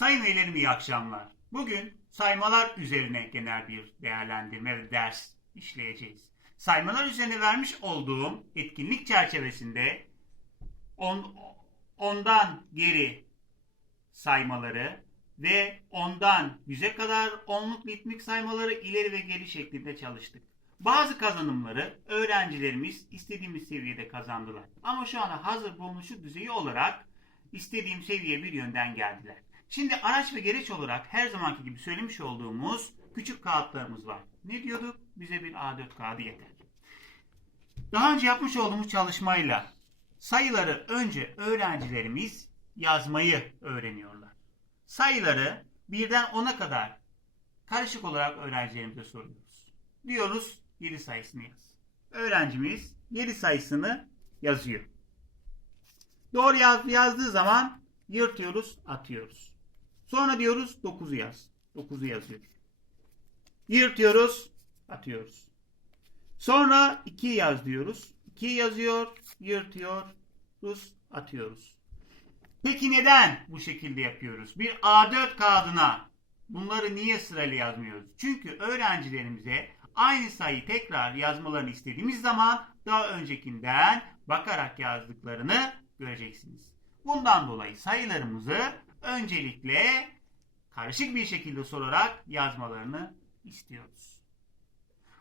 Sayın üyelerim iyi akşamlar. Bugün saymalar üzerine genel bir değerlendirme ve ders işleyeceğiz. Saymalar üzerine vermiş olduğum etkinlik çerçevesinde on, ondan geri saymaları ve ondan yüze kadar onluk ritmik saymaları ileri ve geri şeklinde çalıştık. Bazı kazanımları öğrencilerimiz istediğimiz seviyede kazandılar. Ama şu ana hazır bulunuşu düzeyi olarak istediğim seviye bir yönden geldiler. Şimdi araç ve gereç olarak her zamanki gibi söylemiş olduğumuz küçük kağıtlarımız var. Ne diyorduk? Bize bir A4 kağıdı yeter. Daha önce yapmış olduğumuz çalışmayla sayıları önce öğrencilerimiz yazmayı öğreniyorlar. Sayıları birden 10'a kadar karışık olarak öğrencilerimize soruyoruz. Diyoruz 7 sayısını yaz. Öğrencimiz 7 sayısını yazıyor. Doğru yaz, yazdığı zaman yırtıyoruz, atıyoruz. Sonra diyoruz 9'u yaz. 9'u yazıyor. Yırtıyoruz, atıyoruz. Sonra 2 yaz diyoruz. 2 yazıyor, yırtıyoruz, atıyoruz. Peki neden bu şekilde yapıyoruz? Bir A4 kağıdına bunları niye sırayla yazmıyoruz? Çünkü öğrencilerimize aynı sayıyı tekrar yazmalarını istediğimiz zaman daha öncekinden bakarak yazdıklarını göreceksiniz. Bundan dolayı sayılarımızı öncelikle karışık bir şekilde sorarak yazmalarını istiyoruz.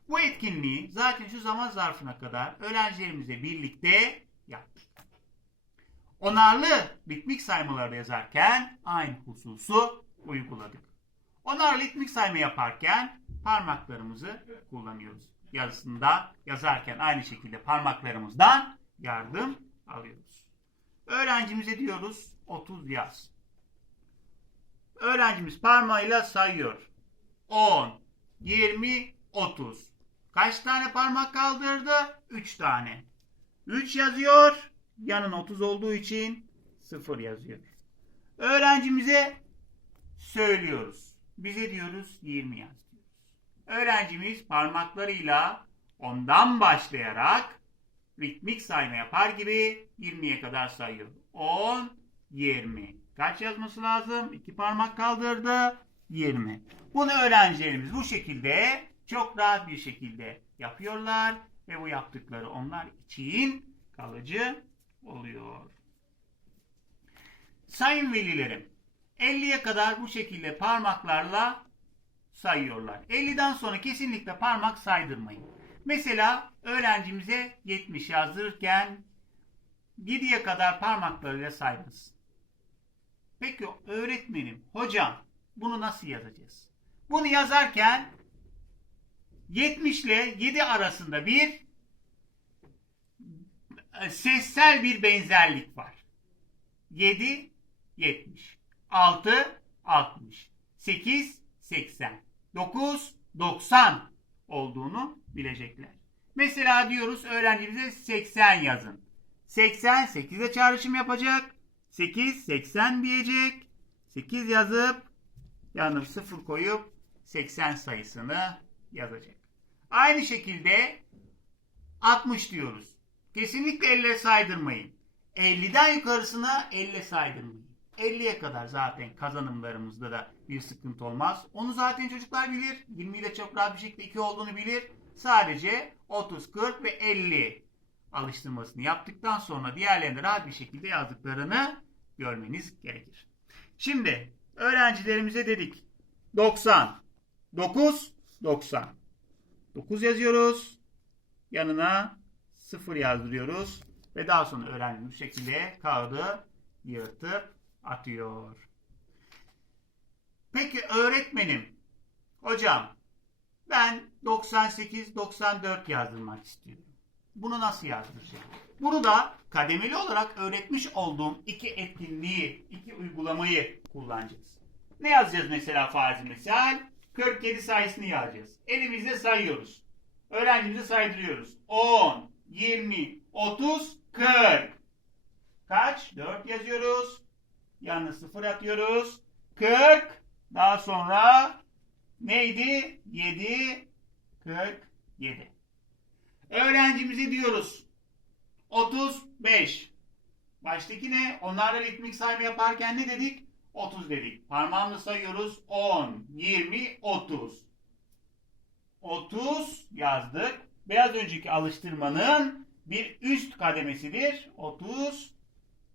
Bu etkinliği zaten şu zaman zarfına kadar öğrencilerimizle birlikte yaptık. Onarlı ritmik saymaları yazarken aynı hususu uyguladık. Onarlı ritmik sayma yaparken parmaklarımızı kullanıyoruz. Yazısında yazarken aynı şekilde parmaklarımızdan yardım alıyoruz. Öğrencimize diyoruz 30 yaz. Öğrencimiz parmağıyla sayıyor. 10, 20, 30. Kaç tane parmak kaldırdı? 3 tane. 3 yazıyor. Yanın 30 olduğu için 0 yazıyor. Öğrencimize söylüyoruz. Bize diyoruz 20 yaz. Öğrencimiz parmaklarıyla ondan başlayarak ritmik sayma yapar gibi 20'ye kadar sayıyor. 10, 20. Kaç yazması lazım? İki parmak kaldırdı. 20. Bunu öğrencilerimiz bu şekilde çok rahat bir şekilde yapıyorlar ve bu yaptıkları onlar için kalıcı oluyor. Sayın velilerim, 50'ye kadar bu şekilde parmaklarla sayıyorlar. 50'den sonra kesinlikle parmak saydırmayın. Mesela öğrencimize 70 yazdırırken 7'ye kadar parmaklarıyla saymasın. Peki öğretmenim, hocam bunu nasıl yazacağız? Bunu yazarken 70 ile 7 arasında bir e, sessel bir benzerlik var. 7 70 6 60 8 80 9 90 olduğunu bilecekler. Mesela diyoruz öğrencimize 80 yazın. 80 8'e çağrışım yapacak. 8 80 diyecek. 8 yazıp yanına 0 koyup 80 sayısını yazacak. Aynı şekilde 60 diyoruz. Kesinlikle elle saydırmayın. 50'den yukarısına elle saydırmayın. 50'ye kadar zaten kazanımlarımızda da bir sıkıntı olmaz. Onu zaten çocuklar bilir. 20 ile çok rahat bir şekilde 2 olduğunu bilir. Sadece 30, 40 ve 50 alıştırmasını yaptıktan sonra diğerlerini rahat bir şekilde yazdıklarını görmeniz gerekir. Şimdi öğrencilerimize dedik 90, 9, 90. 9 yazıyoruz. Yanına 0 yazdırıyoruz. Ve daha sonra öğrencimiz bu şekilde kağıdı yırtıp atıyor. Peki öğretmenim, hocam ben 98-94 yazdırmak istiyorum. Bunu nasıl yazdıracağım? Bunu da kademeli olarak öğretmiş olduğum iki etkinliği, iki uygulamayı kullanacağız. Ne yazacağız mesela farz misal? 47 sayısını yazacağız. Elimizde sayıyoruz. Öğrencimize saydırıyoruz. 10, 20, 30, 40. Kaç? 4 yazıyoruz. Yanına 0 atıyoruz. 40. Daha sonra neydi? 7, 47. Öğrencimize diyoruz. 35. Baştaki ne? Onlarla ritmik sayma yaparken ne dedik? 30 dedik. Parmağımla sayıyoruz. 10, 20, 30. 30 yazdık. Biraz önceki alıştırmanın bir üst kademesidir. 30.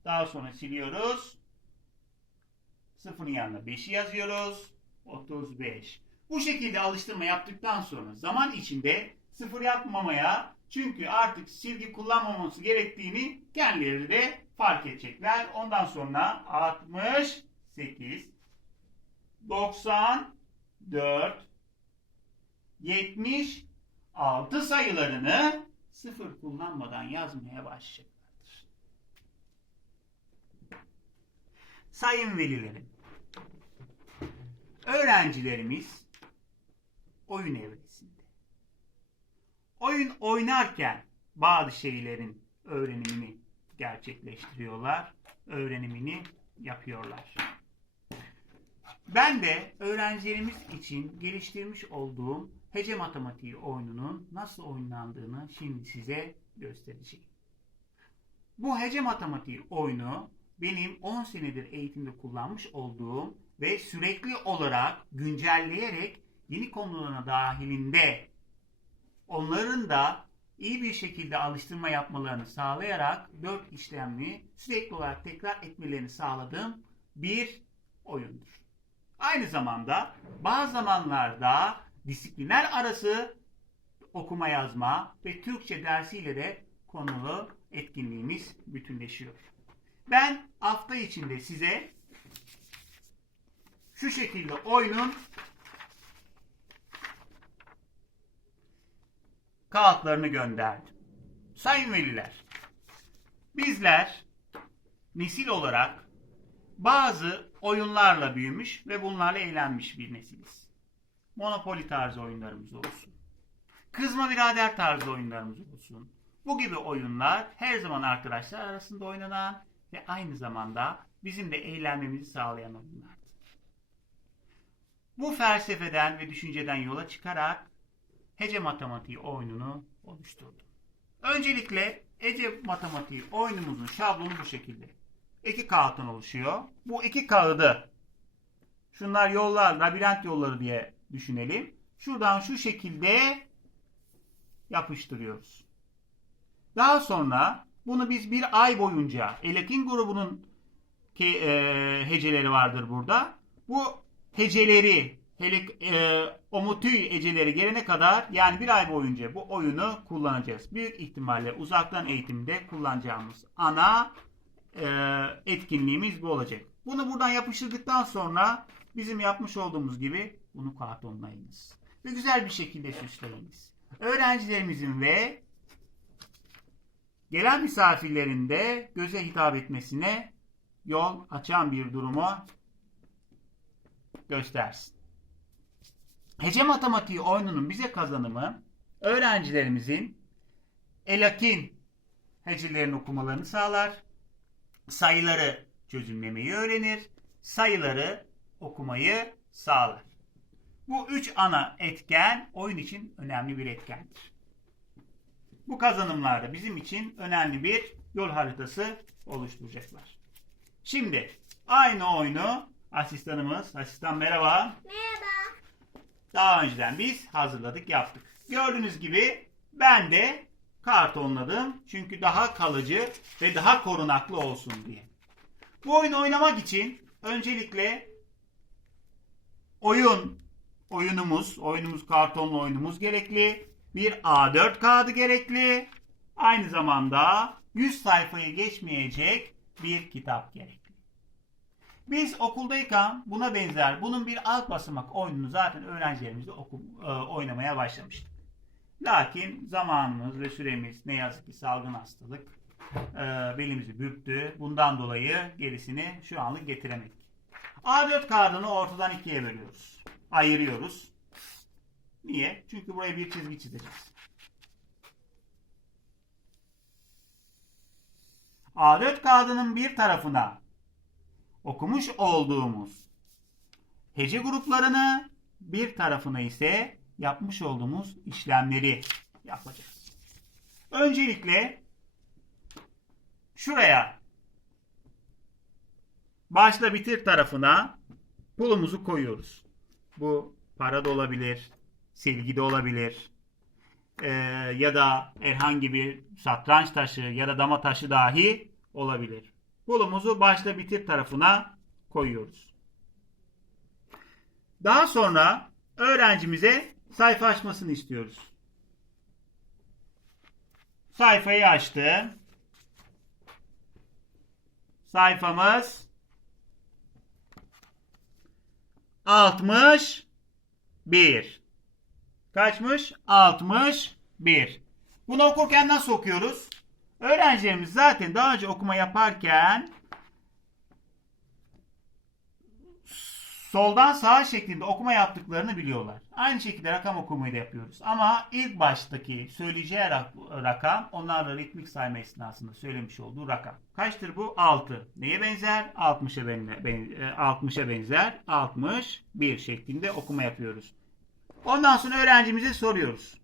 Daha sonra siliyoruz. Sıfırın yanına 5'i yazıyoruz. 35. Bu şekilde alıştırma yaptıktan sonra zaman içinde sıfır yapmamaya çünkü artık silgi kullanmaması gerektiğini kendileri de fark edecekler. Ondan sonra 68 94 76 sayılarını sıfır kullanmadan yazmaya başlayacaklardır. Sayın velilerim, öğrencilerimiz oyun evresinde. Oyun oynarken bazı şeylerin öğrenimini gerçekleştiriyorlar, öğrenimini yapıyorlar. Ben de öğrencilerimiz için geliştirmiş olduğum hece matematiği oyununun nasıl oynandığını şimdi size göstereceğim. Bu hece matematiği oyunu benim 10 senedir eğitimde kullanmış olduğum ve sürekli olarak güncelleyerek yeni konularına dahilinde onların da iyi bir şekilde alıştırma yapmalarını sağlayarak 4 işlemli sürekli olarak tekrar etmelerini sağladığım bir oyundur. Aynı zamanda bazı zamanlarda disiplinler arası okuma yazma ve Türkçe dersiyle de konulu etkinliğimiz bütünleşiyor. Ben hafta içinde size şu şekilde oyunun kağıtlarını gönderdim. Sayın veliler, bizler nesil olarak bazı oyunlarla büyümüş ve bunlarla eğlenmiş bir nesiliz. Monopoly tarzı oyunlarımız olsun. Kızma birader tarzı oyunlarımız olsun. Bu gibi oyunlar her zaman arkadaşlar arasında oynanan ve aynı zamanda bizim de eğlenmemizi sağlayan oyunlardır. Bu felsefeden ve düşünceden yola çıkarak hece matematiği oyununu oluşturdum. Öncelikle hece matematiği oyunumuzun şablonu bu şekilde. İki kağıttan oluşuyor. Bu iki kağıdı şunlar yollar, labirent yolları diye düşünelim. Şuradan şu şekilde yapıştırıyoruz. Daha sonra bunu biz bir ay boyunca Elekin grubunun ki, e, heceleri vardır burada. Bu heceleri hele, e, omutüy heceleri gelene kadar yani bir ay boyunca bu oyunu kullanacağız. Büyük ihtimalle uzaktan eğitimde kullanacağımız ana e, etkinliğimiz bu olacak. Bunu buradan yapıştırdıktan sonra bizim yapmış olduğumuz gibi bunu kartonlayınız. Ve güzel bir şekilde süsleyiniz. Öğrencilerimizin ve gelen misafirlerin de göze hitap etmesine yol açan bir durumu göstersin. Hece matematiği oyununun bize kazanımı öğrencilerimizin elatin hecelerini okumalarını sağlar. Sayıları çözümlemeyi öğrenir. Sayıları okumayı sağlar. Bu üç ana etken oyun için önemli bir etkendir. Bu kazanımlarda bizim için önemli bir yol haritası oluşturacaklar. Şimdi aynı oyunu asistanımız, asistan merhaba. Merhaba. Daha önceden biz hazırladık, yaptık. Gördüğünüz gibi ben de kartonladım. Çünkü daha kalıcı ve daha korunaklı olsun diye. Bu oyunu oynamak için öncelikle oyun oyunumuz, oyunumuz kartonlu oyunumuz gerekli. Bir A4 kağıdı gerekli. Aynı zamanda 100 sayfayı geçmeyecek bir kitap gerekli. Biz okuldayken buna benzer bunun bir alt basamak oyununu zaten öğrencilerimizle oku, e, oynamaya başlamıştık. Lakin zamanımız ve süremiz ne yazık ki salgın hastalık e, belimizi bürktü. Bundan dolayı gerisini şu anlık getiremedik. A4 kağıdını ortadan ikiye bölüyoruz. Ayırıyoruz. Niye? Çünkü buraya bir çizgi çizeceğiz. A4 kağıdının bir tarafına okumuş olduğumuz hece gruplarını bir tarafına ise yapmış olduğumuz işlemleri yapacağız. Öncelikle şuraya başla bitir tarafına pulumuzu koyuyoruz. Bu para da olabilir, silgi de olabilir. Ee, ya da herhangi bir satranç taşı ya da dama taşı dahi olabilir. Pulumuzu başla bitir tarafına koyuyoruz. Daha sonra öğrencimize sayfa açmasını istiyoruz. Sayfayı açtı. Sayfamız 61. Kaçmış? 61. Bunu okurken nasıl okuyoruz? Öğrencilerimiz zaten daha önce okuma yaparken soldan sağa şeklinde okuma yaptıklarını biliyorlar. Aynı şekilde rakam okumayı da yapıyoruz. Ama ilk baştaki söyleyeceği rak- rakam onlarla ritmik sayma esnasında söylemiş olduğu rakam. Kaçtır bu? 6. Neye benzer? 60'a ben, ben, e, 60'a benzer. 61 şeklinde okuma yapıyoruz. Ondan sonra öğrencimize soruyoruz.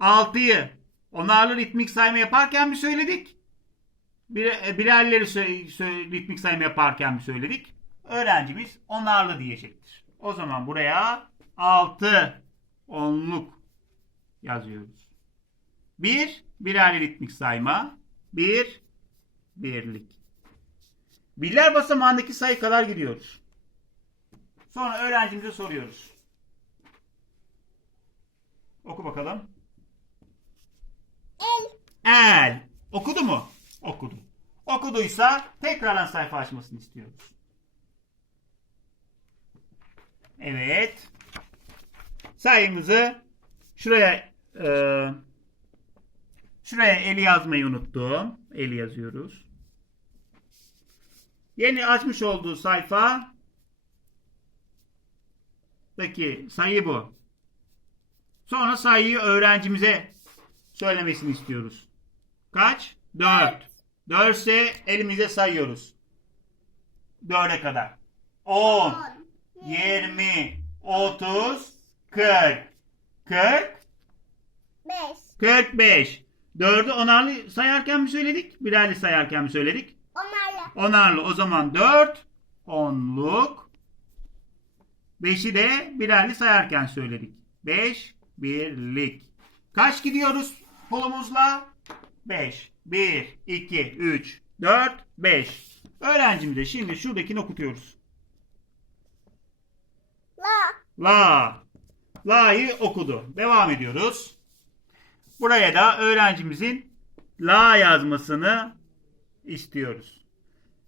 6'yı onlarla ritmik sayma yaparken mi söyledik? Bir, e, birerleri sö- sö- ritmik sayma yaparken mi söyledik? Öğrencimiz onlarla diyecektir. O zaman buraya 6 onluk yazıyoruz. 1 birerli ritmik sayma. 1 birlik. Birler basamağındaki sayı kadar gidiyoruz. Sonra öğrencimize soruyoruz. Oku bakalım. El. El. Okudu mu? Okudu. Okuduysa tekrardan sayfa açmasını istiyoruz. Evet. Sayımızı şuraya e, şuraya eli yazmayı unuttum. Eli yazıyoruz. Yeni açmış olduğu sayfa Peki sayı bu. Sonra sayıyı öğrencimize söylemesini istiyoruz. Kaç? 4. 4 ise elimize sayıyoruz. 4'e kadar. 10, 20, 30, 40, 40, 5. 45. 4'ü onarlı sayarken mi söyledik? Birerli sayarken mi söyledik? Onlarla. Onarlı. O zaman 4 onluk. 5'i de birerli sayarken söyledik. 5 birlik. Kaç gidiyoruz pulumuzla? 5. 1, 2, 3, 4, 5. Öğrencimize şimdi şuradakini okutuyoruz. La. La. La'yı okudu. Devam ediyoruz. Buraya da öğrencimizin la yazmasını istiyoruz.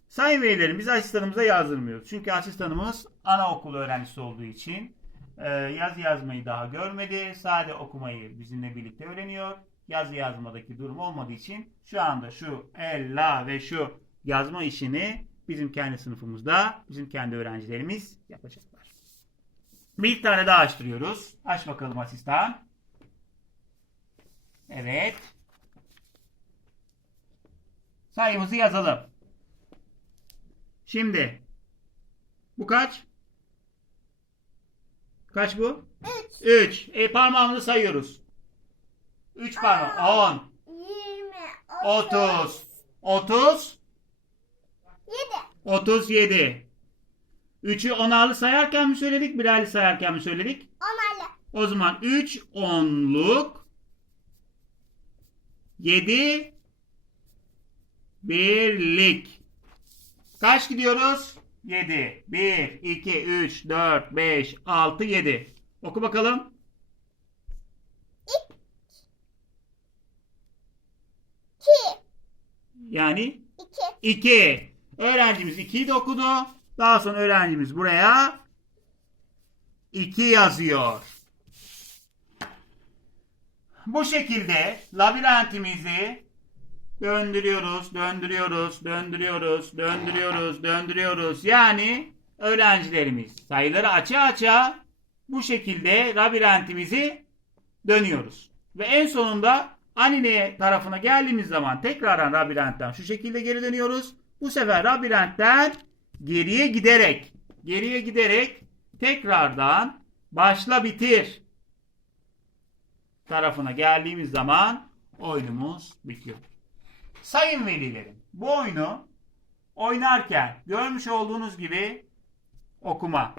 Sayın velilerim biz asistanımıza yazdırmıyoruz. Çünkü asistanımız anaokulu öğrencisi olduğu için e, yazı yazmayı daha görmedi. Sade okumayı bizimle birlikte öğreniyor. Yazı yazmadaki durum olmadığı için şu anda şu el, la ve şu yazma işini bizim kendi sınıfımızda bizim kendi öğrencilerimiz yapacaklar. Bir tane daha açtırıyoruz. Aç bakalım asistan. Evet. Sayımızı yazalım. Şimdi. Bu kaç? Kaç bu? 3. 3. E parmağımızı sayıyoruz. 3 parmak. 10, 20. 30, 30, 7. 37. 3'ü onarlı sayarken mi söyledik, birerli sayarken mi söyledik? Onlarla. O zaman 3 onluk 7 birlik. Kaç gidiyoruz? 7. 1, 2, 3, 4, 5, 6, 7. Oku bakalım. 2. Yani 2. 2. Öğrencimiz 2'yi de okudu. Daha sonra öğrencimiz buraya 2 yazıyor. Bu şekilde labirentimizi döndürüyoruz, döndürüyoruz, döndürüyoruz, döndürüyoruz, döndürüyoruz. Yani öğrencilerimiz sayıları aça aça bu şekilde labirentimizi dönüyoruz. Ve en sonunda anine tarafına geldiğimiz zaman tekrardan labirentten şu şekilde geri dönüyoruz. Bu sefer labirentten geriye giderek, geriye giderek tekrardan başla bitir tarafına geldiğimiz zaman oyunumuz bitiyor. Sayın velilerim, bu oyunu oynarken görmüş olduğunuz gibi okuma,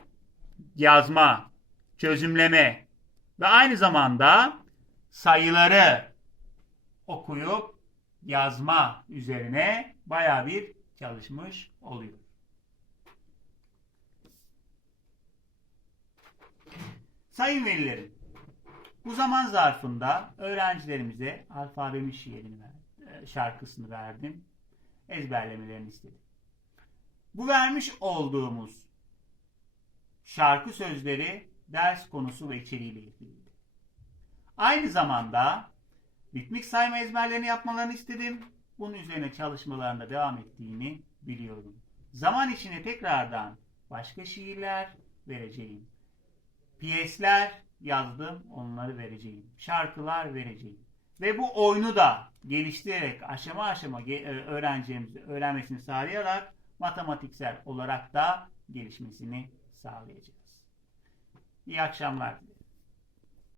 yazma, çözümleme ve aynı zamanda sayıları okuyup yazma üzerine baya bir çalışmış oluyor. Sayın velilerim, bu zaman zarfında öğrencilerimize alfabemin şiirini e, şarkısını verdim. Ezberlemelerini istedim. Bu vermiş olduğumuz şarkı sözleri ders konusu ve içeriğiyle ilgiliydi. Aynı zamanda ritmik sayma ezberlerini yapmalarını istedim. Bunun üzerine çalışmalarında devam ettiğini biliyorum. Zaman içine tekrardan başka şiirler vereceğim. Piyesler yazdım, onları vereceğim. Şarkılar vereceğim. Ve bu oyunu da geliştirerek aşama aşama e, öğrencimizi öğrenmesini sağlayarak matematiksel olarak da gelişmesini sağlayacağız. İyi akşamlar dilerim.